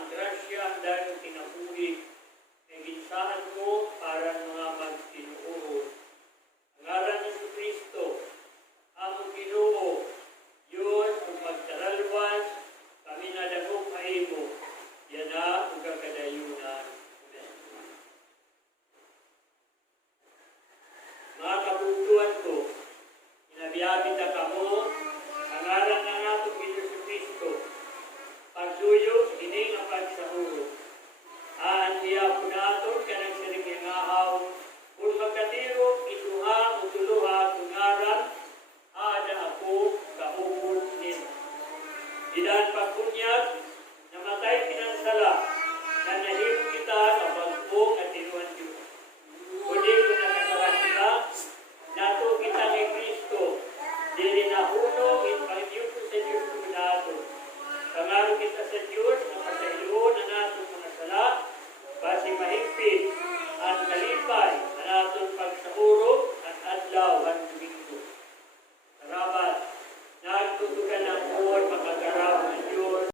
ang grasya ang dahil kinabuhi ay ginsaan ko para mga magtinuod. Ang ngaran ni Kristo, among Ginoo, yun ang magtaralwas, kami na dagong mahimo, yan na ang kakadayunan. Amen. Mga kabugtuan ko, inabiyabi na kamo, ang ngaran na natong Ginoo Kristo, pagsuyo, hindi nga pagsahuro. Ang iya po natin, kanang sarili nga haw, kung magkatiro, isuha o tuluha, tungaran, ada ako, kaupod nila. Didan pagkunyag, namatay pinansala, na nahimo kita sa pagpong at tinuan Diyos. Kundi kung nakasawa kita, nato kita ni Kristo, diri na hunong, ipagdiyo ko sa Diyos ko nato. Pangaro kita sa Diyos, na pasayloon na nato mga sala, basi mahigpit, at kalipay, na nato pagsahuro, at adlaw, at domingo. Salamat, nagtutugan ng buwan, makagaraw ng Diyos.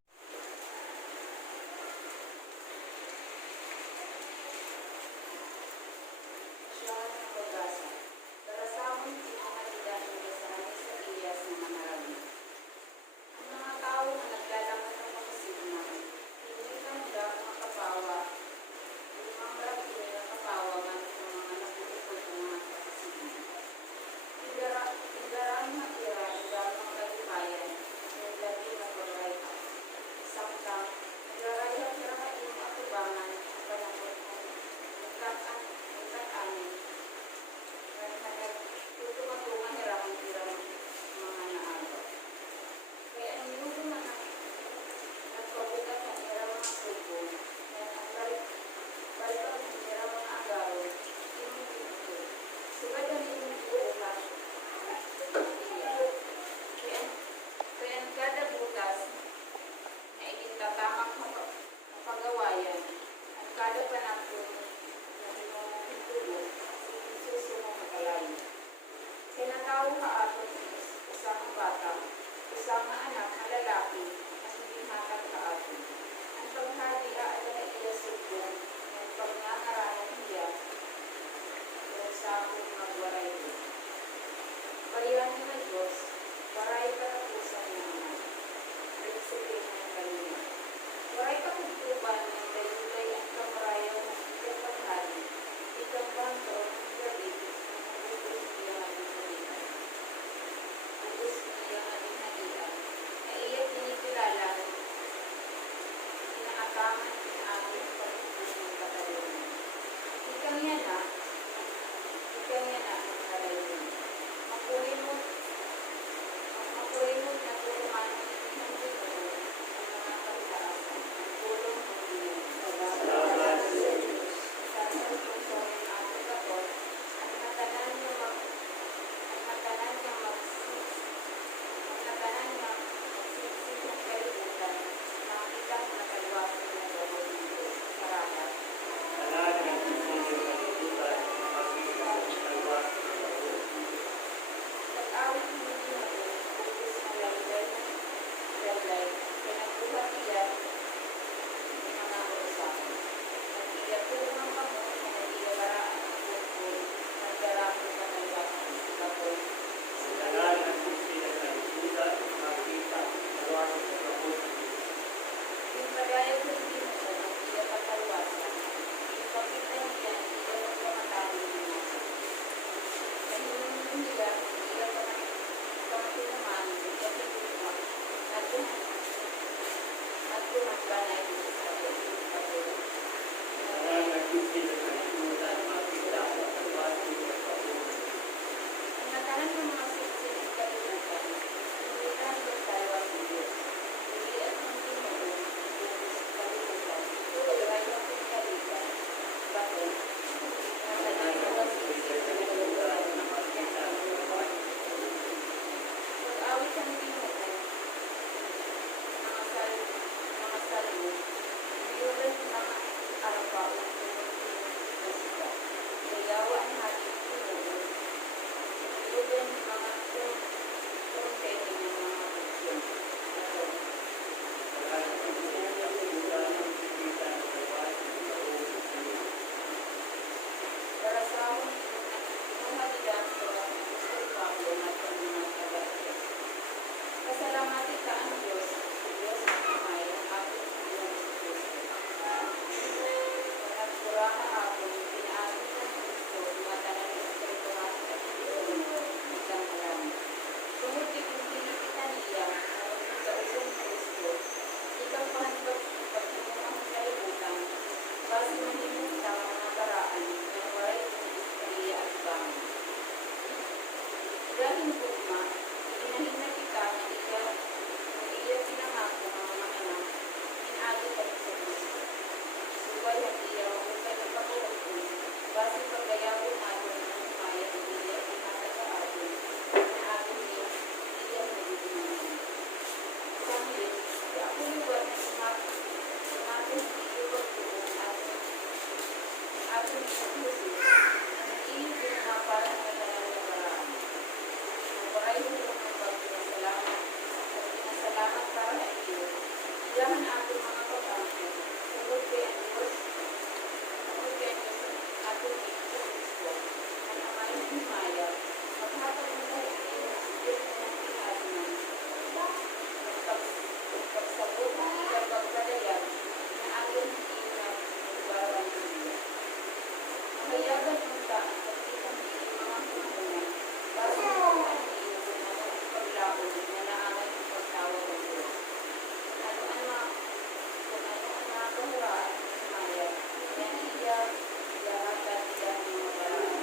Dahan ato mga kapatid, sagot kay ang Diyos, sagot kay ang Diyos ato ni Kristo, ang amay himaya, maghatag ng dahil na sigit na ng ihanan, kapsabot ang ikapagkadayan, na ayon na ibarang niya. Mahayagan unta ang pagkitang di mga kumakunan, para sa mga paglaon na naangay ng pagtawag ng Diyos. Ano-ano kahiraan ng maya, na iya lahat yan mga paraan.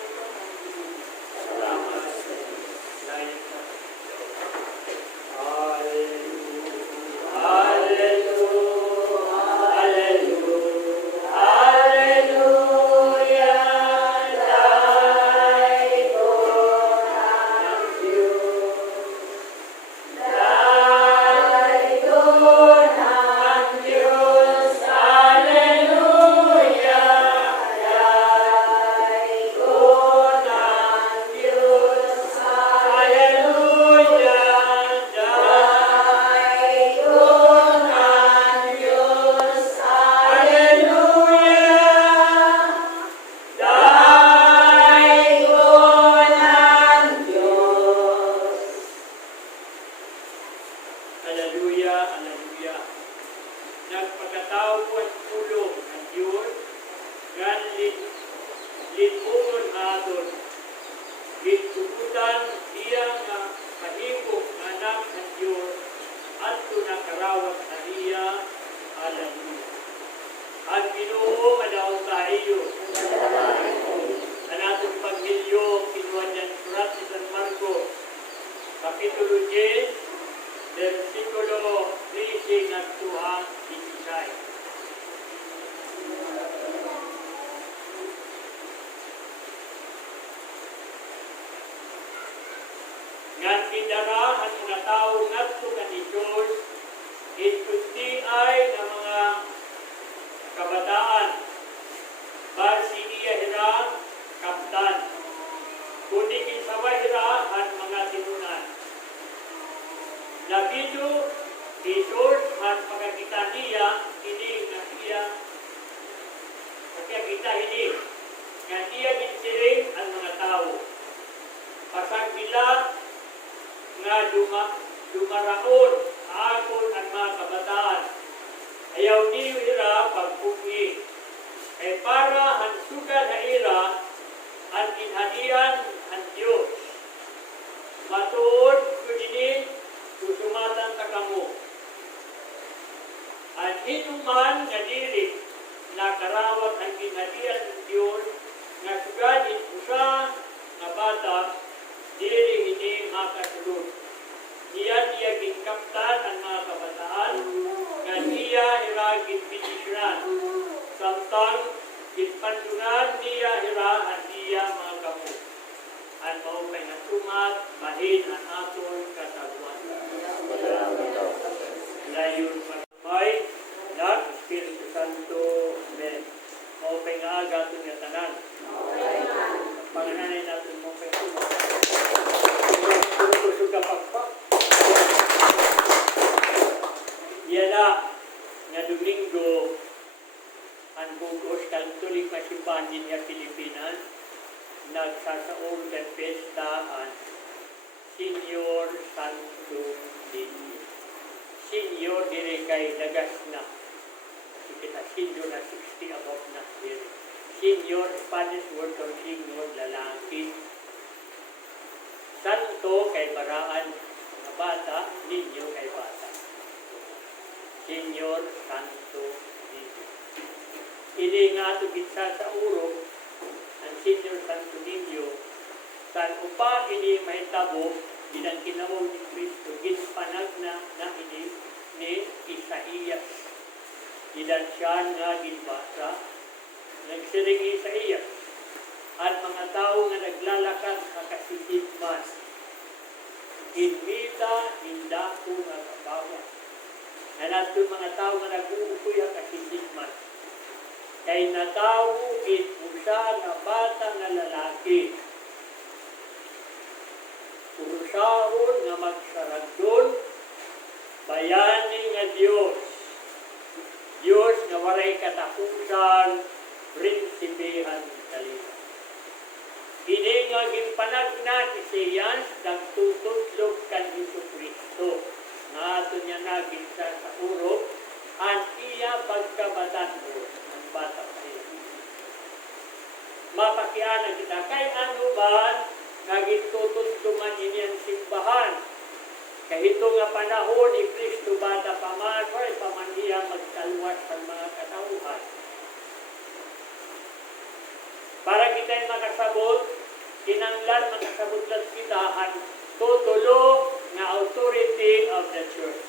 Ito ng Diyos. Salamat sa lain na. Hallelujah. Hallelujah. Hallelujah. Hallelujah. Thy God ang Diyos. Thy God ang Diyos. Hallelujah. Thy God ang Diyos. Hallelujah. Thy God ang Diyos. Hallelujah. Thy God ang Diyos. Hallelujah, hallelujah. Nagpagkatao po ang tulong ng Diyos, gan litpungon aton. Litpukutan iya nga kahimok anak ng Diyos at tunakarawat na iya. Hallelujah. Ang Ginoo madaw tayo. Ang atong Pangilyo, kinuha niyang surat ni San Marcos, Kapitulo 10, versikulo 13 at 16. Ngan pindarahan mga tao ngadto kani Diyos, ituti ay ng mga kabataan, basi iya hira kaptan, kuning isawa hira at mga tinunan. Nabito, Isos at pagkakita niya, ini nga iya, pagkakita ini, nga iya ginsiring ang mga tao. Pasag nila, nga dumaraon, akon ang mga kabataan. Ayaw niyo ira pagpugi. Ay para hansugan na ira, ang ginhadian ang Diyos. Matuod ko din, susumatan ta kamo. Ang hinuman nga dili, nakarawat ang ginhadian ng Diyos, nga sugadin usa nga bata, dili hindi makasulod. Iya ginkaptan ang mga kabataan, nga iya hiragin pinisyonan. Samtang ginpandunan niya hirahan niya mga kamo. At maupay na tumat, bahin ang aton kataguan. Layon pagmay, ng Espiritu Santo, Amen. Maupay nga agaton nga tanan. Pangananay natin maupay tumat. Kusog ka pagpak. Yan na Domingo, ang bugos Katolik na simbahan din niya Pilipinas, nagsasaong ng pestahan, Senior Santo Niño. Senior dire kay lagas na. Kita senior na 60 above na dire. Senior, Spanish word for senior, lalaki. Santo kay baraan na bata, Niño kay bata. Senior Santo Niño. Ili nga ito bitsa sa urok, ang Senior Santo Niño, saan upa ini mahitabo, bilang kinawag ni Kristo, ginpanag na ini ni Isaías. Ilan siya nga ginbasa, nagsiring Isaías, at mga tao nga naglalakad sa kasisitman, inmita, hindako nga kabawa. Na nato mga tao nga nag-uupoy ang kasisitman. Kay natawo usa na bata na lalaki. Urusaon nga magsaragdon, bayani nga Diyos. Diyos na walay katapusan, prinsipehan kalina. Ini nga ginpanagna isayans nagtututlog kan Hesus Kristo. Nga ato niya naginsan sa urok, at iya pagkabatan mo ang bata pa siya. Mapakiana kita, kay ano ba nagitututluman iniyang simbahan? Kahito nga panahon ni Kristo bata pamanway, pamandiya magsalwas ng mga katauhan. Para kita'y makasabot, kinanglan makasabot lang kita ang tutulo na authority of the church.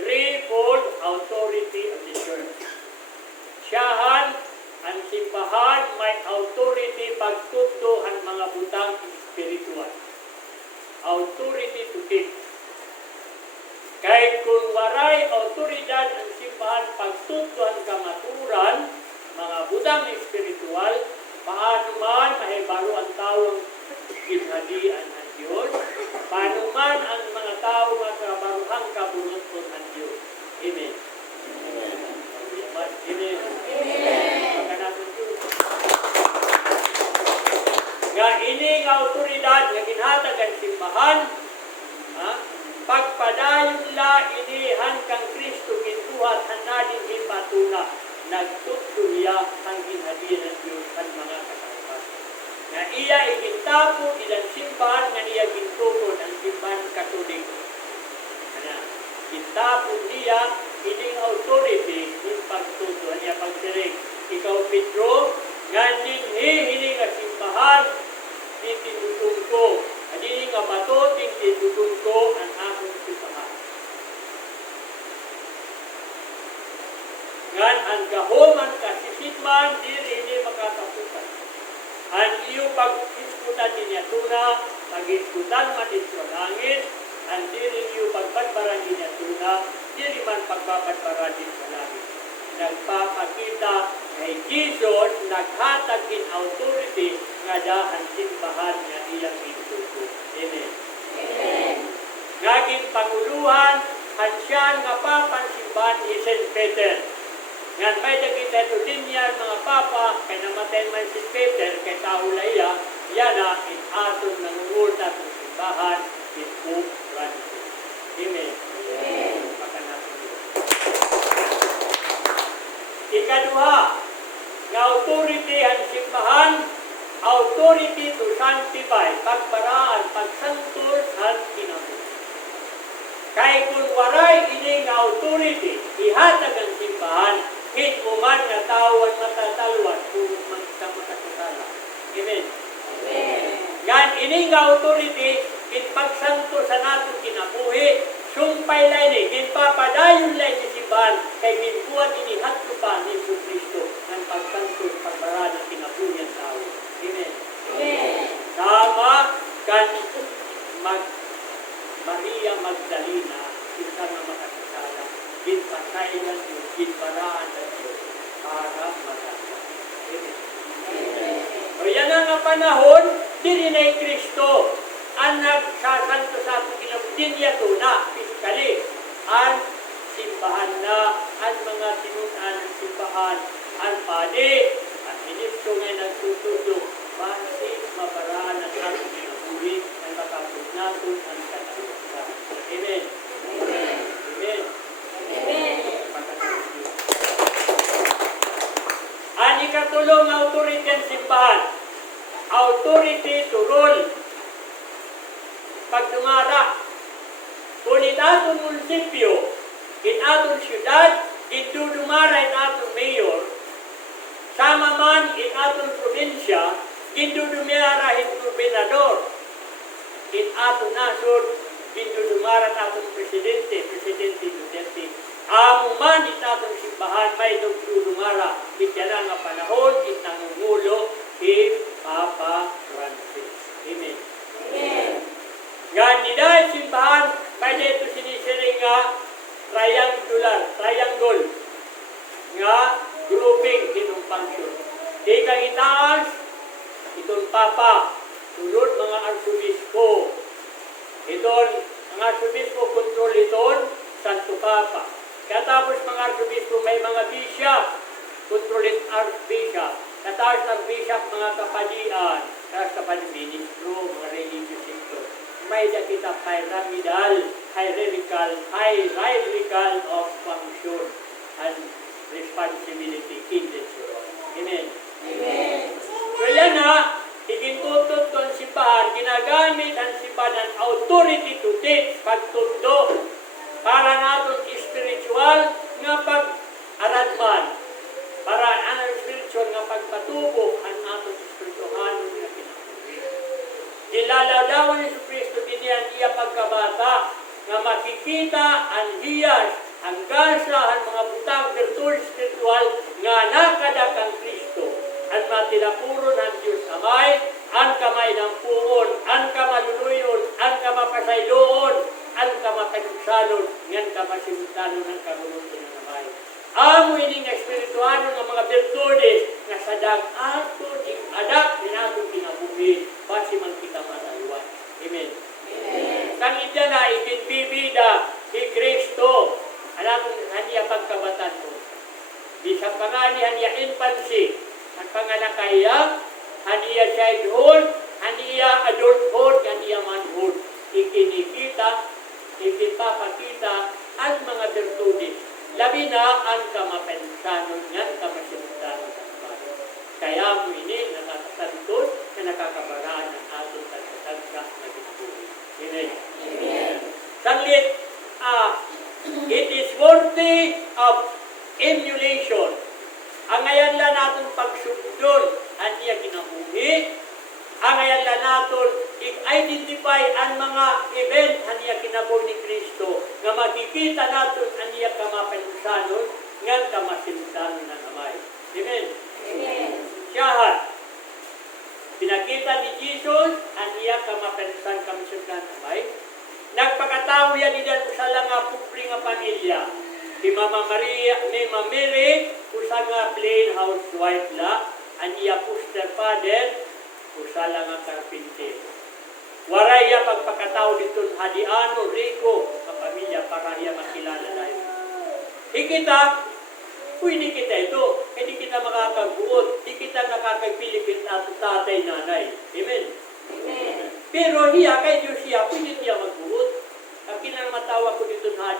Threefold authority of the church. Siyahan, ang simbahan may authority pagtutto ang mga butang spiritual. Authority to teach. Kahit kung waray autoridad ang simbahan pagtutto ang kamaturan, mga butang spiritual, paano man mahibalo ang taong ginhadian ng Diyos, paano man ang mga tao nga kabaruhang kabunuton ng Diyos. Amen. Amen. Amen. Pagkanaton Diyos. Nga ining autoridad nga ginhatag ang simbahan, pagpadayon la inihan kang Kristo kintuhat hanading ipatuna, nagtutluya ang ginhadian ng Diyos ang mga katauhan. Nga iya ikintapo ilang simbahan nga niya gintukod ang simbahan katolik. Kintapo niya ining authority in pagtuto niya pagsiring. Ikaw Pedro, nga hining nga simbahan itinutong ko. Hindi nga bato itinutong ko ang akong simbahan. Ngan ang gahoman kasisitman hindi makatapusan. Ang iyong pag-iskutan niya tuna, pag-iskutan man sa langit, ang diri iyong pagbadbaran niya tuna, diri man pagbabadbaran din sa langit. Nagpapakita kay Jesus, naghatag in authority nga daan simbahan nga iyang ituto. Amen. Amen. Ngaging panguluhan, hansyan nga papansimbahan ni St. Peter. Ngan may dagita ito din yan, mga papa, kay namatay man si Peter, kay Taulaya, yana, in aton nangungul na itong simbahan, in Pope Francis. Amen. Amen. Pagkanatin ito. Ikaduha, nga authority ang simbahan, authority to sanctify, pagparaan, pagsantol, at kinabuhi. Kay kung waray ining authority, ihatag ang simbahan, hit mo man nga tawad matatalwan kung magkamakasasala. Amen. Amen. Yan, ining authority, kinpagsanto sa nato kinabuhi, sumpay lang ni, kinpapadayon lang si simbahan, kay kinbuhat inihat ko pa ni Kristo ng pagsanto, pagbaraan ng kinabuhi ang tao. Amen. Amen. Sama, kan Maria Magdalena, isa na makasasala, ginpasailan yung ginparaan ng Diyos para magkasasala. Amen. O yan nga panahon, din na Kristo, ang nagsasanto sa ating kinabudin niya ito na, piskali, ang simbahan na, ang mga tinunan ng simbahan, ang padi, ang ministro ngayon nagtutulog, para maparaan ang ating kinabuhi, ang makapos natin ang katauhan. Amen. Amen. Amen. Amen. Ang ikatulong authority ang simbahan, authority to rule. Pagdumara, kung itatong munisipyo, itatong syudad, itudumara itatong mayor, sama man itatong probinsya, itudumara itong gobernador, itatong nasod, itudumara itatong presidente Duterte. Amo man itatong simbahan, may itudumara, ityan nga panahon, itangungulo, Papa Francis. Amen. Amen. Ganyan simbahan, may dito sinisiring nga triangle, nga grouping itong function. Di kang itaas, itong Papa, tulad mga arsobispo. Itong mga arsobispo kontrol itong Santo Papa. Kan Katapos mga arsobispo, may mga bishop, controlled archbishop. Katapos ng bishop, mga kapadian, tapos kapadi ministro, mga religious sector. May kita pyramidal, hierarchical of function and responsibility in the church. Amen. Amen. So yan na, igintutot ko ang simbahan, ginagamit ang simbahan ng authority to teach, pagtutdo, para natin spiritual nga pag-aradman, para ang spiritual nga pagpatubo ang ating spiritual nga kinabuhi. Nilaladawan ni Kristo din yan iya pagkabata nga makikita ang hiyas, ang gasa, ang mga butang virtud spiritual nga nakadakang Kristo at matinapuron ang Diyos Amay, ang kamay ng puon, ang kamaluluyon, ang kamapasayloon, ang kamapagsalon, ngan kamasimutalon ng karununto ng Amay. Amo ining espirituano ng mga virtudes nga sadag ato adak din atong kinabuhi basi man kita matayuan. Amen. Amen. Kang ida na itinbibida si Kristo alam hanya pagkabatan mo. Bisang pangani hanya infancy ang panganak kaya hanya childhood, hanya adulthood, hanya manhood. Ikinikita, ipipapakita ang mga virtudes. Labi na ang kamapensanon nga, kamasimutan ng bahay. Kaya mo ini nakakasantod na nakakabaraan ang atong pagkasagsa na ginagawa. Amen. Amen. Sanglit, it is worthy of emulation. Ang ngayon lang natin pagsugdon ang iya kinabuhi. Ang ngayon lang natin i-identify ang mga event ang iya kinabuhi ni Kristo nga makikita natin ang iya kamapensanon ngan kamasintanon ng Amay. Amen. Amen. Siyahan. Pinakita ni Jesus ang iya kamapensan kamasintanon ng Amay. Nagpakatao yan niyan sa nga pupli nga pamilya. Si Mama Maria, ni Mama Mary, usa nga plain housewife la, ang iya foster father, usa lang nga carpenter. Waray ya pagpakatao dito hadiano, rico, ang pamilya para iya makilala na ito. Ikita, pwede kita ito, hindi kita makakaguot, hindi kita nakakagpilipit na tatay, nanay. Amen. Amen. Pero hiya kay Diyos siya, pwede niya magbuot. Ang kinamatawa ko dito na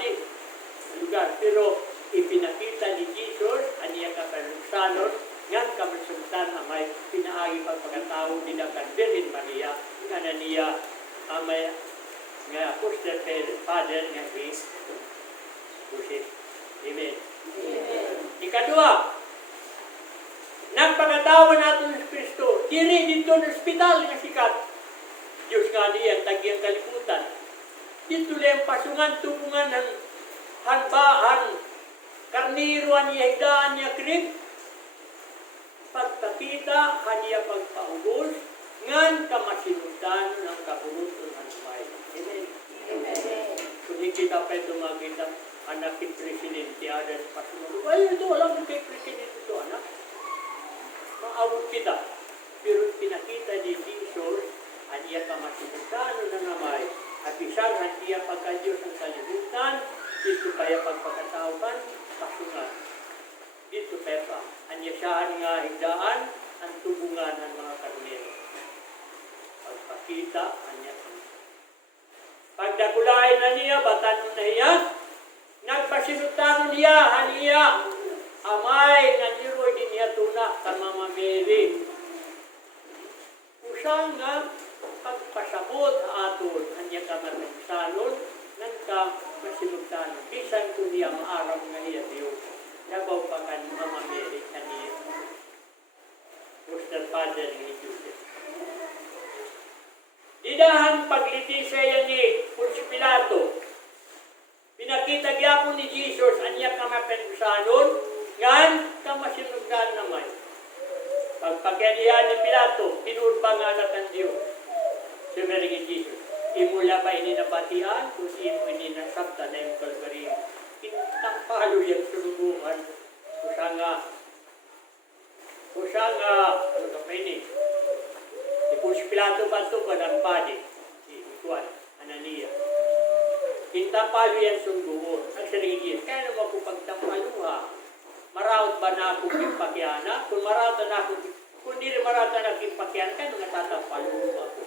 lugar. Pero ipinakita ni Jesus, aniya kapanuksanon, ngan kamansuntan amay pinaagi pagpagkatao ni Dakan Virgin Maria, nga na niya amay nga foster father nga si Joseph. Amen. Amen. Ikadua, nagpagkatao natin si Kristo, diri dito ng ospital nga sikat. Diyos nga niya, tagyang kaliputan. Dito lang pasungan, tupungan ng hanbaan, karniruan niya, higdaan niya, krip. Pagpakita, kanya pagpaubos, ngan kamasinutan ng kaburuto ng may. Amen. Amen. Kung hindi kita pa ito makita, anak ni Presidente, adas pasunod. Ay, ito, alam mo kay Presidente ito, anak. Maawag kita. Pero pinakita ni Jesus, aniya kamasinutan ng may. At isang handiya pagka-Diyos ang kalibutan, dito kaya pagpagkatauhan, pasungan. Dito kaya pa, anyasahan nga higdaan, ang tubungan ng mga karnero. Pagpakita, anyasahan. Pagdakulain na niya, batan mo na niya, nagpasinutan niya, haniya, amay, nandiroy din niya tuna, ka Mama Mary. Usang nga, pagpasabot aton anya ka salon nang ka masinugtan bisan kun niya maaraw nga iya Dios nabaw pa kan Mama Mary kaniya foster father ni Joseph. Didahan pagliti siya ni Poncio Pilato, pinakita gyapon ni Jesus anya ka mapensalon ngan ka masinugtan naman. Pagpakyahan ni Pilato, tinurba nga anak ng Diyos. Sabi ni Jesus, imula pa ini nabatian, kung imo ini nasabta na yung Kalbaryo. Kintakpalo yung sulungan. Kusanga, ano ka pa ini? Si Pilato pa ito, padampadi. Si Juan, Anania. Kintakpalo yung sulungan. Ang sarili, kaya naman kung marata na ako, kundi rin marata na kipakyan ka, nga tatapalo ako.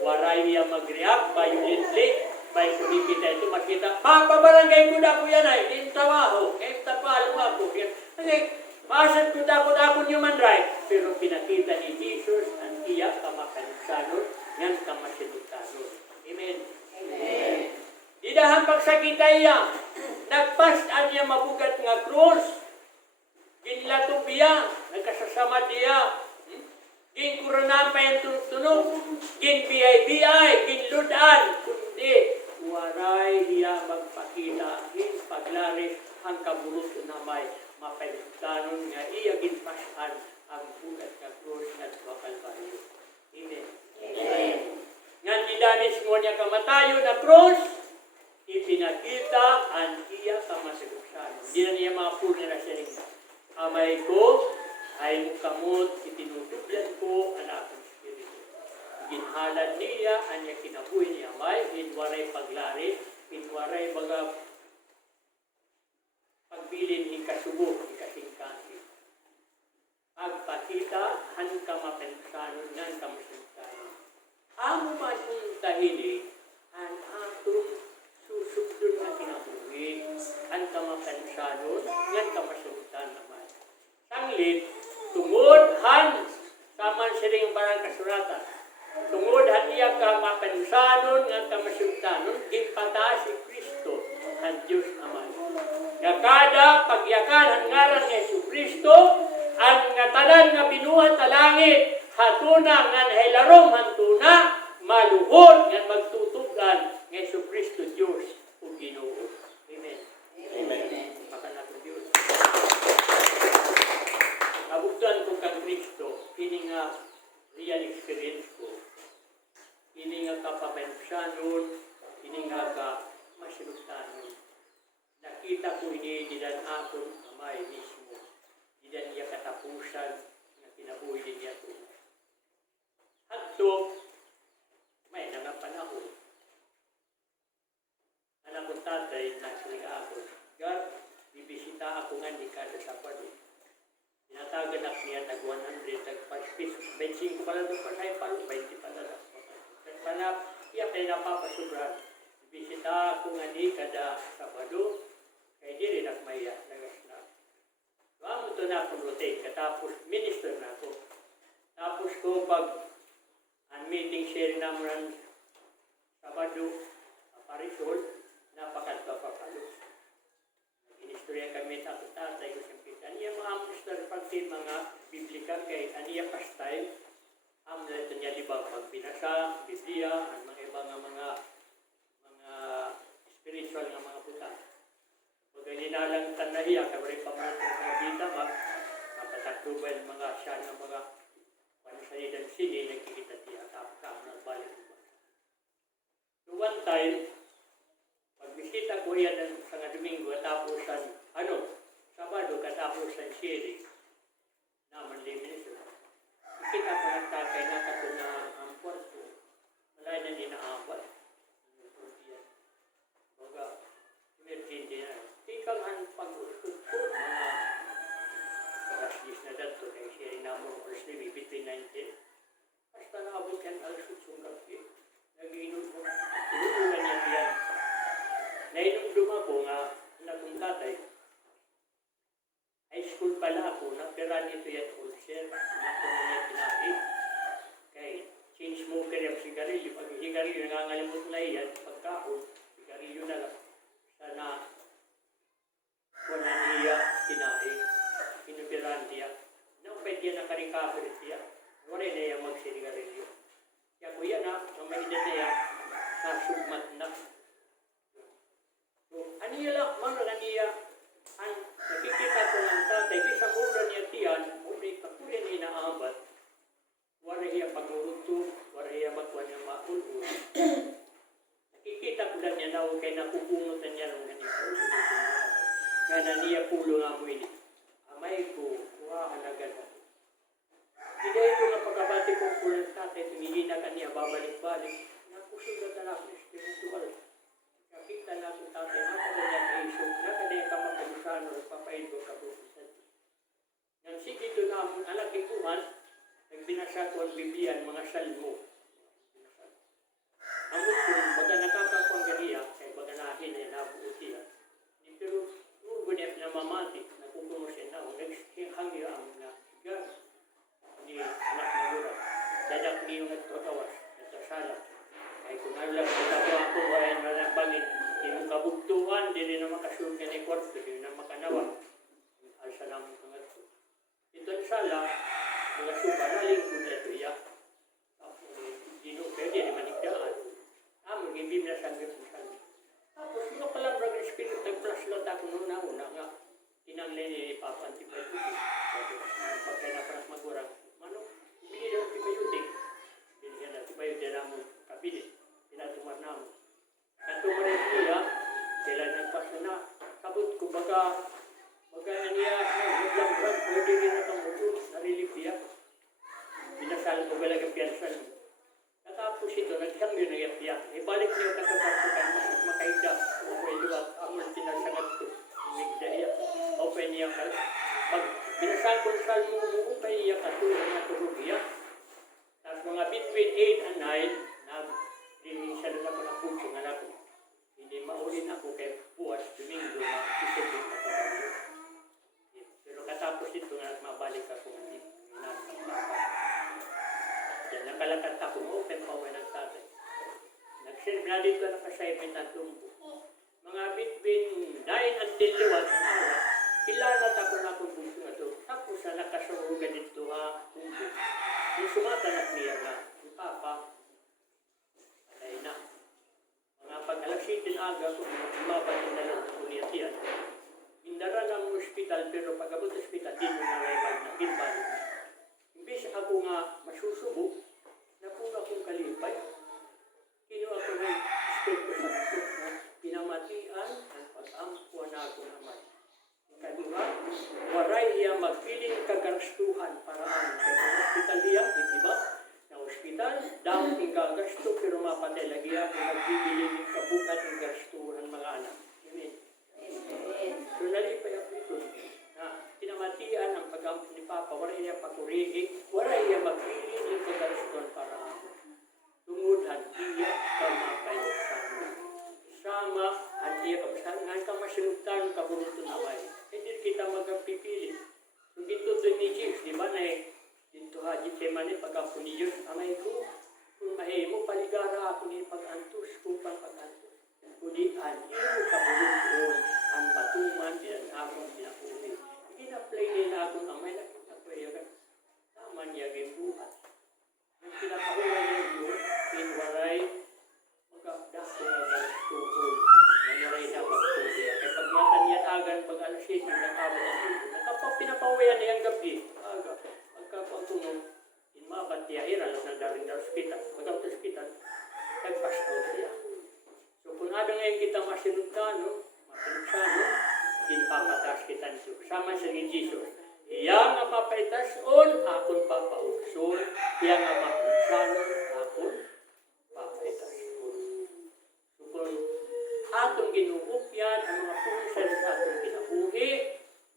Waray niya mag-react violently, may kunipita ito, makita, papabarangay ko na ako yan ay, din trabaho, tapalo ako. Kasi, maasad ko na ako human right, pero pinakita ni Jesus, ang iya kamakansanon, yan kamasinukanon. Amen. Amen. Idahan pagsakita iya, nagpastaan niya mabugat nga krus, ginlatog biya, nagkasasama diya, ginkuronan pa yung tunog, ginbiyay-biyay, ginludan, kundi waray diya magpakita, paglaris ang kabulot na may mapalitanon nga iya ginpastaan ang bugat nga krus nga Kalbaryo. Amen. Amen. Nga didanis mo niya kamatayo na krus, ipinakita ang iya kamasaguksan. Hindi na niya mapuli na siya rin. Amay ko ay mukamot, itinutublan ko ang akong spirito. Ginhalad niya, ang niya kinabuhi niya amay, hinwaray paglari, hinwaray baga pagbilin ni kasubo, ni kasingkasi. Pagpakita, han kamapensanon, ngan kamasintanon. Amo man kung tahili, ang atong susubdun na kinabuhi, ang kamapensanon, ngan kamasintanon naman. Sanglit, tungod-han, saman siring barang kasuratan. Tungod-han niya kamapensanon, ngan kamasintanon, ipata si Kristo, ang Diyos naman. Yakada, pagyakan, ang ngaran ni Yesu Kristo, ang ngatalan nga binuhat sa langit, hatuna nga nahilarong hantuna, maluhod nga magtutugan ng Yesu Kristo Diyos o Ginoo. Amen. Amen. Makanatong Diyos. Kabuktuan ko kang Kristo, ini nga real experience ko. Ini nga kapapensyanon, ini nga ka masinutanon. Nakita ko ini dinan akon amay mismo. Dinan iya katapusan na kinabuhi din niya ko. Hadto, may nga panahon. Anak ko tatay, nagsuliga ako. God, bibisita ako nga ni kada Sabado. Tinatagan ako niya tag 100, tag 5 pesos. 25 pala doon pa tayo palo, 20 pala doon. Tagpanap, iya kayo napapasubran. Bibisita ako nga ni kada Sabado. Kaya di rin ako maya, nagas na. Doon ito na akong rotate, katapos minister na ako. Tapos ko pag ang meeting share naman Sabado, Parisol, napakadpa pa palo. Nag-inistorya kami sa tatay ko siyempre. Aniya mga amustar pagtin mga biblika kay aniya pastyle. Amla ito niya diba pagbinasa, Biblia, ang mga ibang mga spiritual nga mga putang. Pag ninalang tanahiya, kabari pa mga bita, mapasaktuban mga siya ng mga panasalitan sini, nagkikita siya, tapos nagbalik. So one time, pagbisita ko yan sa nga Domingo, katapusan, Sabado, katapusan sharing, naman limin sila. Ikita ko ng tatay na kato na ang kwarto, wala na din na apat. Baga, emergency na. Tikang ang pag-usod ko, mga raslis na dato na sharing naman, or maybe between 19. Basta naabot yan al-sud sungkap eh. Nag-inom ko, inuulan niya yan. Nainumdum ako nga, anak kong tatay, high school pala ako, napira nito yan ulcer, anak ko niya tinahi. Kaya, change smoker yung sigarilyo. Pag sigarilyo, nangangalimot na yan, pagkaon, sigarilyo na lang. Sana, wala niya tinahi. Pinupiran niya. Nang pwede yan nakarecover siya. Wala na yan magsinigarilyo. Kaya ko yan ang may edad na yan, nasugmat na. So, aniya lang, mga niya, ang nakikita ko ng tatay, isa mura niya tiyan, umay kakuya niya inaabat, wala niya pag-uruto, wala niya magkuha niya makulun. Nakikita ko lang niya na huwag kayo napupunot na niya ng ganito. Nga na niya pulo nga mo ini. Amay ko, kuha na ganda. Hindi ito nga pagkabati kong pulang tatay, tumili na kanya, babalik-balik. Nakusog na talak na spiritual. Nakita na itong tatay, nakadanya ka isog, nakadanya ka mapagusano, papain ko kapulisan. Yan sige ito na ang anak ikuhan, nagbinasa ko ang Biblian, mga salmo. Amot ko, baga nakakakuang ganiya, kaya baga nahin ay nabuo siya. Pero, gunit na mamati, nakukumo siya na, naghangyo ang nasigar. Ni anak na gura, dadak niyo nagtatawas, natasala. Ay kung alam, ako ay nanapangin, yung kabugtuan, di rin na makasunod ka ni kwarto, di na makanawa. Alsa namin kang ito. Ito ang sala, mga suka, naling kung ito iya. Dino kayo, di naman ikdaan. Mag-ibig na sabi ko sa amin. Tapos, mga palang brag espiritu, nag-flash lot ako una nga. Tinanglay ni Papa antibiotic. Pagkaya na parang magurang, manong, bili daw antibiotic. Bili na antibiotic na mo kabili. Pinatumar na mo. Katumar na nila, sila nagpasa na. Sabot ko, baga niya, naglang brag, pwede rin na kang muto, narilip niya. Pinasal ko galang ang piyansan mo. Natapos ito, nagsangyo na iyak-iyak. Ibalik niyo kasapasukan, makaida. Upay luwag, amon sinasagat ko. Imigda iyak. Upay niya ka. Pag binasal ko sa salmo mo, upay iyak at tulong na tulog iyak. Tapos mga between 8 and 9, nag-rinisa ako na puso nga na ko. Hindi maulin ako kay buwas, Domingo, isipin ako sa iyo. Pero katapos ito nga, mabalik ako nga nasa papa. Yan, nakalakat ako, open pa ako ng tatay. Nag-serve na dito na kasaypin at tumbo. Mga between 9 until 1 na araw, kilanat ako na akong puso na ito. Tapos na nakasurugan dito tumbo. Yung sumatanak niya nga, yung papa, patay na. Mga pag-alasitin aga, kung mabatin na lang ako niya siya. Indara ng hospital, pero pag-abot hospital, di mo na rival na pinbalik. Imbis ako nga masusubo, napuna akong kalipay. Kinuha ko ng Espiritu Santo na pinamatian ang pag-ampuan na akong amay. Ikaduha, waray iya magpiling kagarastuhan para ang hospital niya, di ba? Na hospital, dapat yung gagasto, pero mapatay lagi ako nagbibili ng kabukat ng garastuhan mga anak. Amen. So nalipay ako ito. Pinamatian ang pag-ampo ni Papa, wala iya pagkurigi, wala iya magpili ng pagkarastuan para ako. Tungod iya kamapay sama at iya kamsahan, ngayon ka masinugtan kaburuto na may. Hindi kita magpipili. So dito doon ni Jesus, di ba na dito Gitsemane pag-ampo ni Diyos, amay ko, kung mahimo, paligara ako ni pag-antos, upang pag-antos. Kudian, iyo kaburuton, ang patuman, yan akong pinapuli. Pina-play nila akong amay na pinapayagan. Tama niya yung buhat. Yung pinapaulan niya yun, pinwaray, magkakdas ko na gano'n nanwaray na magtuloy. Kaya pag mata niya agan, pag alasin, nagkakaroon ng tuloy. Pinapawayan niya ang gabi. Aga, pagkakatunog, inmabat niya, iral na daring na hospital. Pagkakot hospital, nagpasto siya. So kung ano ngayon kita masinugtano, papatas kita nito. Sama sa ni Jesus. Iya nga papaitason, akon papaukson. Iya nga mapunsanon, akon papaitason. So kung atong ginuupyan, ang mga punsan sa atong ginabuhi,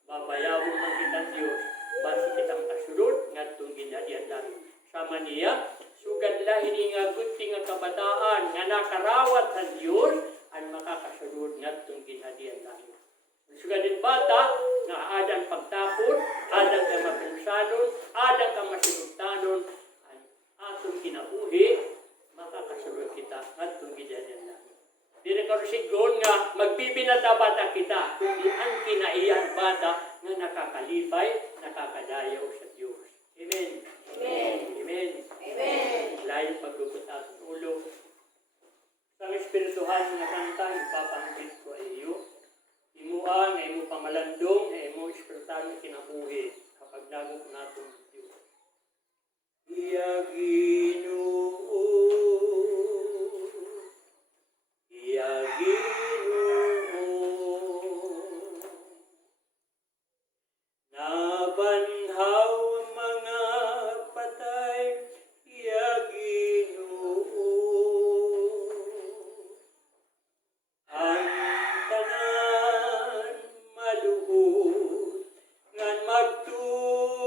babayawon ng kitang Diyos, basta kitang kasulod, nga itong ginadian lang. Sama niya, sugad lahi nga guti nga kabataan, nga nakarawat sa Diyos, ang makakasulod nga itong ginadian lang. Sugad din bata, nga adang pagtapon, adang ka mapunsanon, adang ka masinugtanon, ang atong kinabuhi, makakasulod kita nga itong ginadian lang. Dili ka sigon nga magbibinata bata kita, kundi ang kinaiyan bata nga nakakalipay, nakakadayaw sa Diyos. Amen. Amen. Amen. Amen. Layo paglubot ang ulo. Sa espirituhan nga kanta, ipapanggit ko ay iyo. Imuha nga imo pamalandong, nga imo espirituhan nga kinabuhi kapag nagok natong Diyos. Iya Ginoo, iya Ginoo, nabanhaw ang mga patay, iya Ginoo, ang tanan maluhod ngan magtuo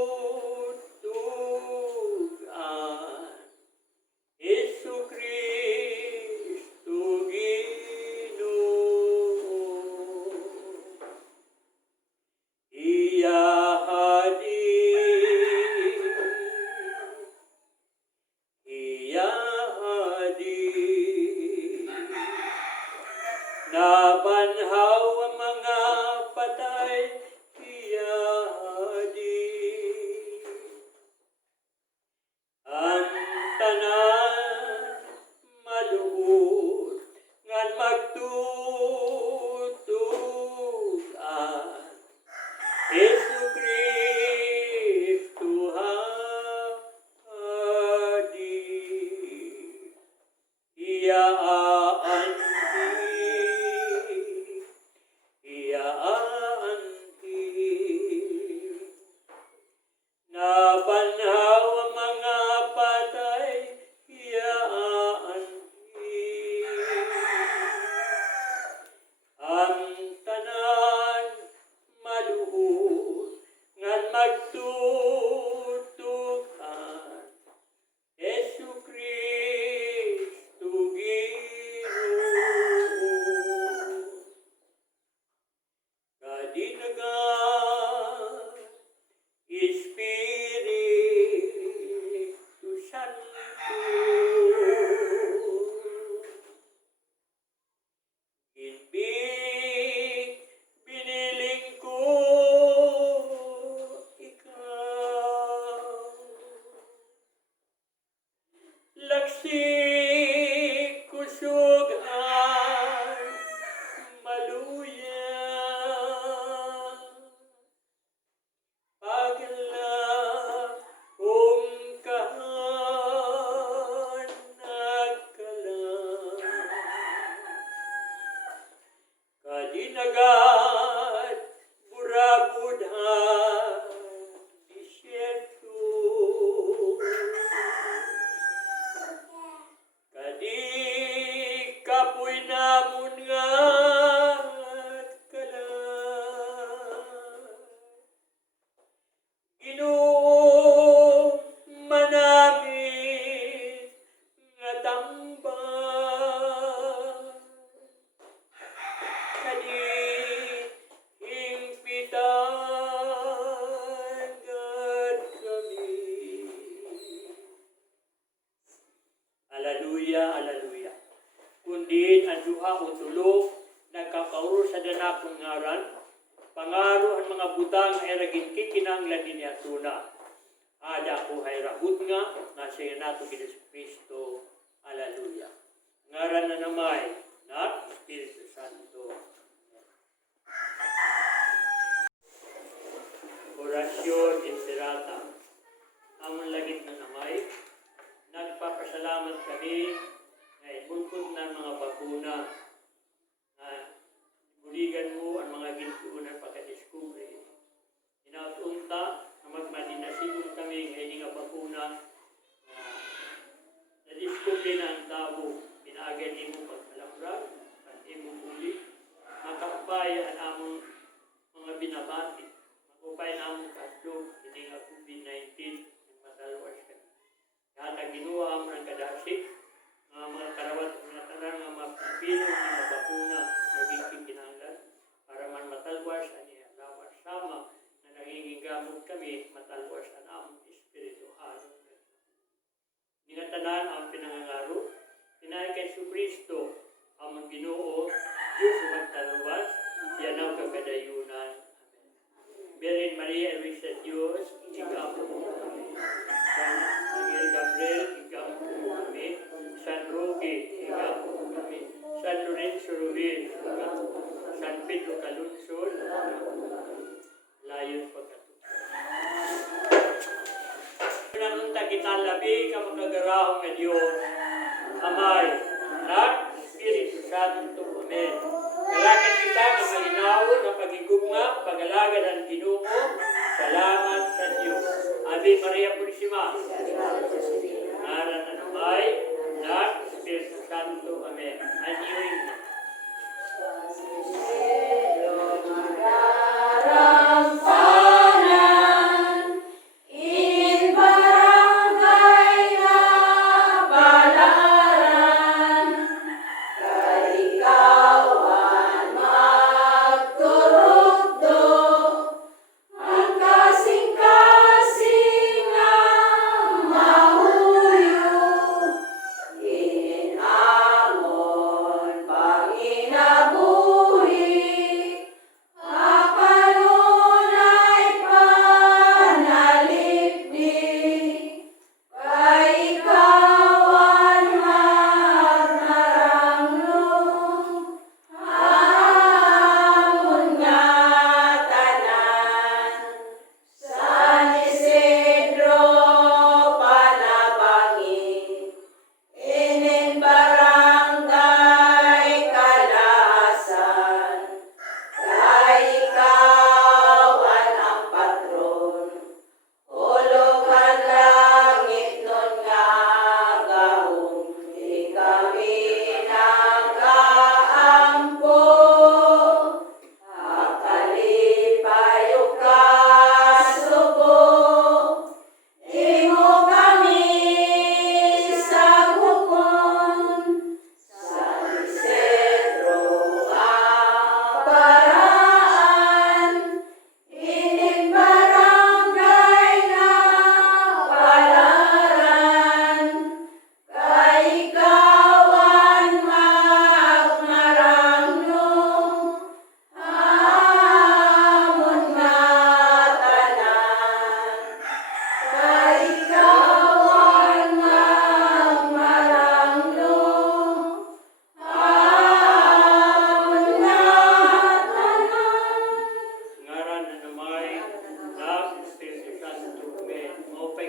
iaanhin. Nabanhaw ang mga patay, iaanhin. Ang tanan maluhod, ngan magtutukan, Yesu Kristo Ginoo. Kadinagan, Espiritu Santo, Ibig biniling ko ikaw. Laksik kusugan maluya, pagla kahan nagkalang, kadinagat burabudhan disyerto, kadi kapoy namon nga kalang. Ginoo manamit nga tambal, kadi hingpitan gad kami. Haleluya, haleluya. Kundi ang duha o tulo nagkakauro sa danakong ngaran, pangaro ang mga butang ay raging kikinanglan din niya tuna. Ada ko ay rahut nga, nasa nato Yesu Kristo. Haleluya. Ngaran na namay na Espiritu Santo. Orasyon Inserata. Amon lagit na namay, nagpapasalamat kami na ibulkod ng mga bakuna na buligan mo ang mga gintuunan pagkadiskubre. Inautunta na magmadinasigon kami ng nga bakuna na nadiskubre na ang tabo, pinaagan mo pagkalamrag, at imo uli, makapay ang among mga binabati, makapay na among kaslog, hindi nga COVID-19, matalawas kami. Kaya ginuha mo ng kadasik, mga karawat, mga tanan, mga Pilipino, mga bakuna, naging kinanglan, para man matalwas ang lawas sama na nangingigamot kami, matalwas ang among Espiritu Santo. Ningatanan ang pinangangaro, pinay kay Yesu Kristo, among Ginoo, Diyos magtalwas, siya na kagadayunan. Amen. Virgin Maria, Evis sa Diyos, igapo mo kami. San Miguel Gabriel, igapo mo kami. San Roque, igapo mo kami. San Lorenzo Ruiz, igapo mo. San Pedro Calunsol, layon pagkatuto. Pinanunta kita labi ka magagarahong na Diyos, Amay, Anak, Espiritu Santo. Amen. Kalakan kita na malinaw na pagigugma, pag-alagad ang Ginoo. Salamat sa Diyos. Ave Maria Purísima. Ngaran na namay, Anak, Espiritu Santo. Amen. Anyoin na.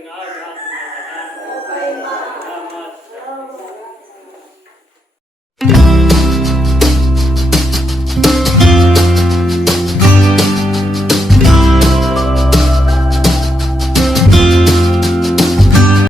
nga aga,